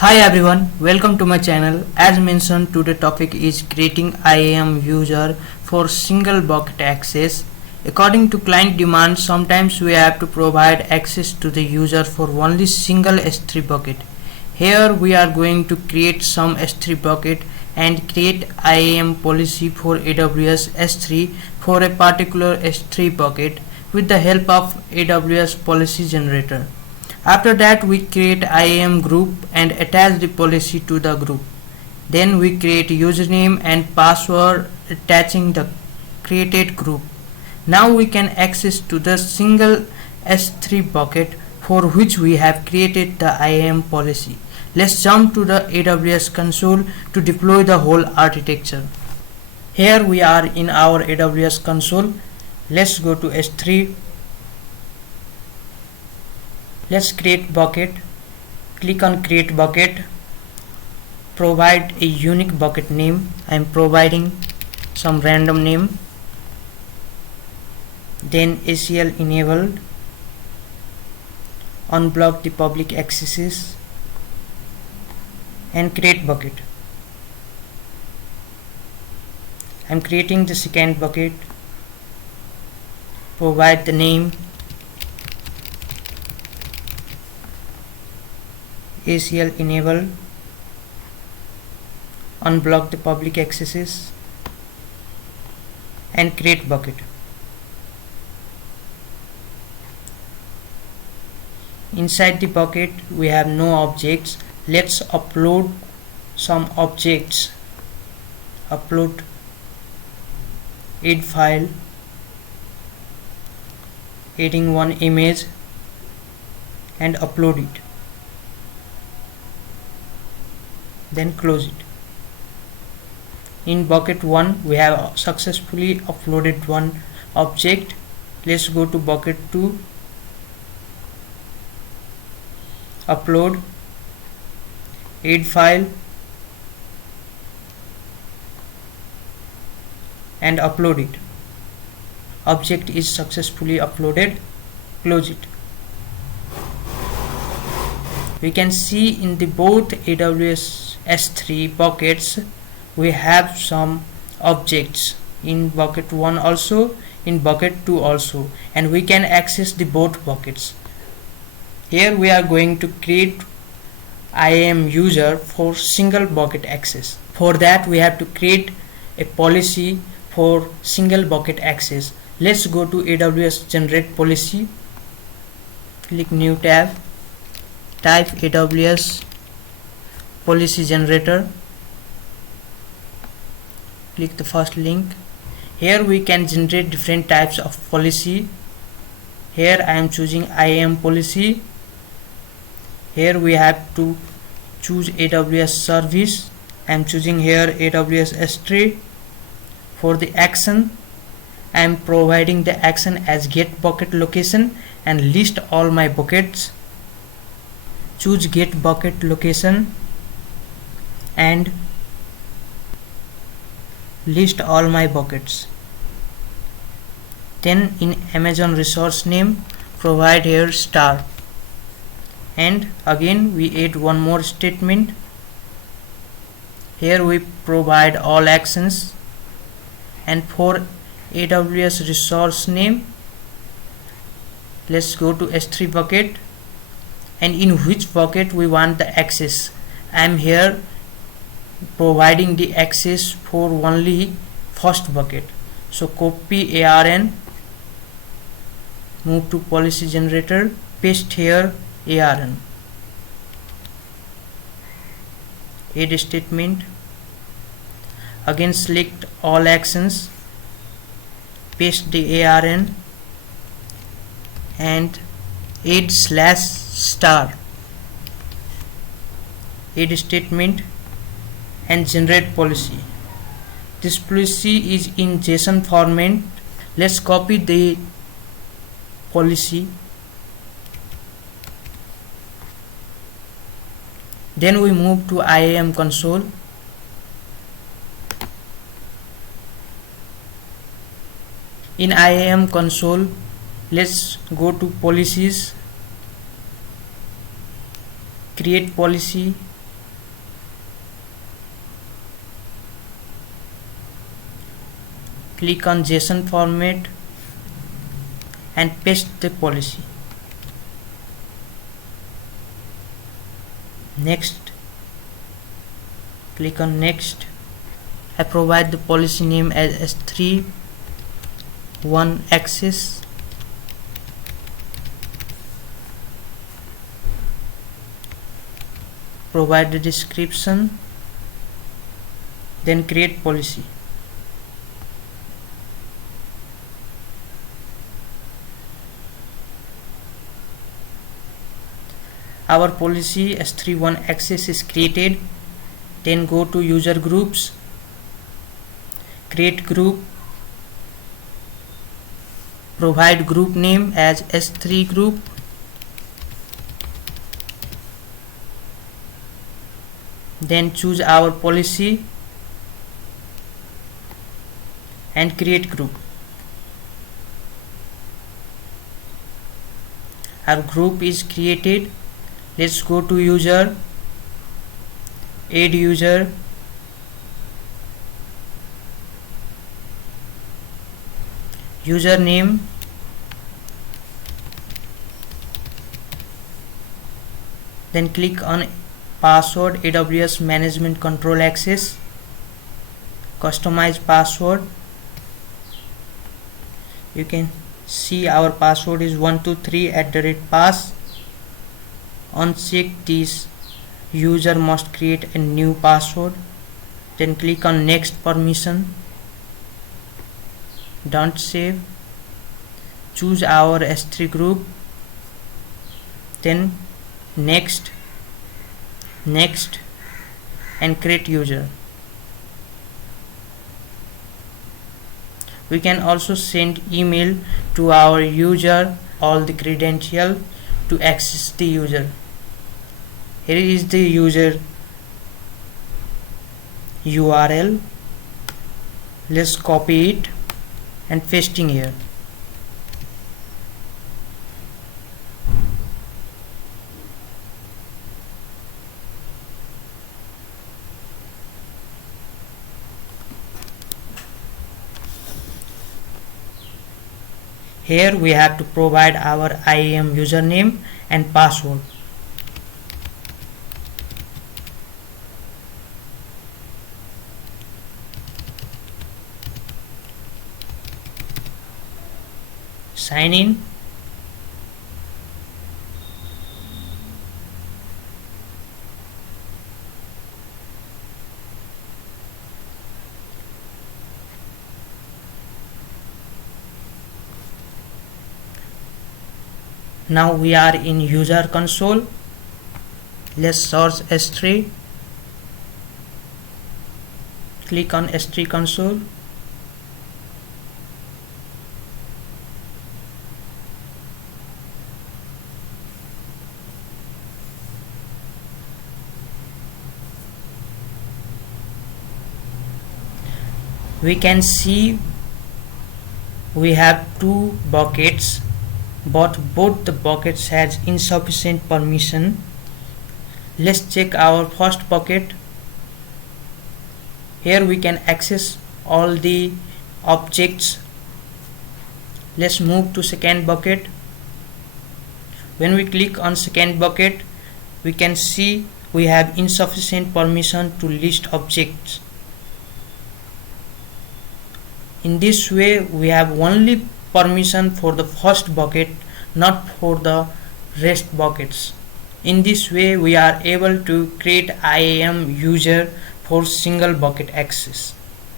Hi everyone, welcome to my channel. As mentioned, today topic is creating IAM user for single bucket access. According to client demand, sometimes we have to provide access to the user for only single S3 bucket. Here we are going to create some S3 bucket and create IAM policy for AWS S3 for a particular S3 bucket with the help of AWS policy generator. After that, we create IAM group and attach the policy to the group. Then we create username and password attaching the created group. Now we can access to the single S3 bucket for which we have created the IAM policy. Let's jump to the AWS console to deploy the whole architecture. Here we are in our AWS console. Let's go to S3. Let's create bucket. Click on create bucket. Provide a unique bucket name. I am providing some random name. Then ACL enabled. Unblock the public accesses and create bucket. I am creating the second bucket. Provide the name ACL enabled, unblock the public accesses and create bucket. Inside the bucket we have no objects. Let's upload some objects. Upload add file, adding one image and upload it. Then close it. In bucket 1 we have successfully uploaded one object. Let's go to bucket 2, upload, add file and upload it. Object is successfully uploaded. Close it. We can see in the both AWS S3 buckets we have some objects in bucket 1 also, in bucket 2 also, and we can access the both buckets. Here we are going to create IAM user for single bucket access. For that we have to create a policy for single bucket access. Let's go to AWS generate policy. Click new tab. Type AWS policy generator. Click the first link. Here we can generate different types of policy. Here I am choosing IAM policy. Here we have to choose AWS service. I am choosing here AWS S3. For the action, I am providing the action as get bucket location and list all my buckets. Choose get bucket location and list all my buckets. Then in Amazon resource name provide here star, and again we add one more statement. Here we provide all actions, and for AWS resource name let's go to S3 bucket and in which bucket we want the access. I am here providing the access for only first bucket. So copy ARN, move to policy generator, paste here ARN, add statement, again select all actions, paste the ARN and add /star, add statement and generate policy. This policy is in JSON format. Let's copy the policy. Then we move to IAM console. In IAM console, let's go to policies, create policy, click on JSON format and paste the policy. Next, click on next. I provide the policy name as S3 1 access. Provide the description, then create policy. Our policy S3 1 access is created. Then go to user groups, create group, provide group name as S3 group, then choose our policy and create group. Our group is created. Let's go to user, add user, username, then click on password, AWS management control access, customize password. You can see our password is 123@pass. Uncheck this, user must create a new password. Then click on next permission, don't save, choose our S3 group, then next, next, and create user. We can also send email to our user all the credential to access the user. Here is the user URL. Let's copy it and pasting here. Here we have to provide our IAM username and password. Sign in. Now we are in user console. Let's search S3. Click on S3 console. We can see we have two buckets, but both the buckets has insufficient permission. Let's check our first bucket. Here we can access all the objects. Let's move to second bucket. When we click on second bucket, we can see we have insufficient permission to list objects. In this way, we have only permission for the first bucket, not for the rest buckets. In this way, we are able to create IAM user for single bucket access.